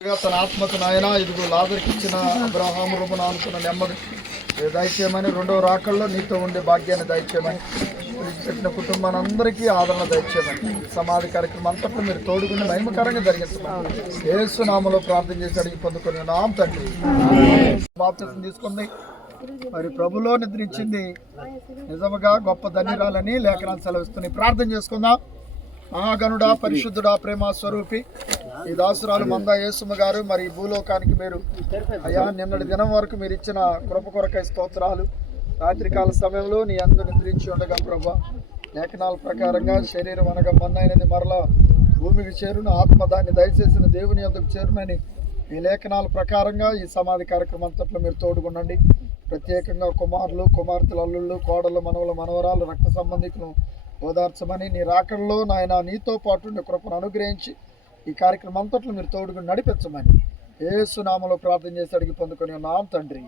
తన ఆత్మకు నాయన ఇదిగో లాజరుకి ఇచ్చిన అబ్రహాము రూమును అనుకున్న నెమ్మది దయచేయమని, రెండవ రాకల్లో నీతో ఉండే భాగ్యాన్ని దయచేయమని, విడిచిపెట్టిన కుటుంబాన్ని అందరికీ ఆదరణ దయచేయమని, సమాధి కార్యక్రమం అంతట్లో మీరు తోడుకుని మహిమకరంగా జరిగించమని యేసు నామములో ప్రార్థన చేసి అడిగి పొందుకొని నామ తండ్రి. బాప్తిసం తీసుకుంది, మరి ప్రభులో నిద్రించింది, నిజముగా గొప్ప ధన్యురాలని లేఖనాలు సెలవిస్తున్నాయి. ప్రార్థన చేసుకుందాం. మహాగణుడా, పరిశుద్ధుడా, ప్రేమ స్వరూపి, ఈ దాసురాలు మంద యేసుమ గారు మరి భూలోకానికి మీరు అయ్యా నిన్నటి దినం వరకు మీరు ఇచ్చిన కృప కొరకై స్తోత్రాలు. రాత్రికాల సమయంలో నీ అందు నిద్రించి ఉండగా ప్రభా, లేఖనాల ప్రకారంగా శరీరం అనగా మన్నైనది మరలా భూమికి చేరును, ఆత్మ దాన్ని దయచేసిన దేవుని యొద్దకు చేరునని ఈ లేఖనాల ప్రకారంగా ఈ సమాధి కార్యక్రమం అంతట్లో మీరు తోడుగుండండి. ప్రత్యేకంగా కుమారులు, కుమార్తెలు, అల్లుళ్ళు, కోడళ్ళు, మనవలు, మనవరాలు, రక్త సంబంధికులను ఓదార్చమని, నీ రాకల్లో నాయన నీతో పాటు నీ కృపను అనుగ్రహించి ఈ కార్యక్రమం అంతట్లో మీరు తోడుగా నడిపించమని యేసు నామములో ప్రార్థన చేసి అడిగి పొందుకొని ఉన్నాం తండ్రి.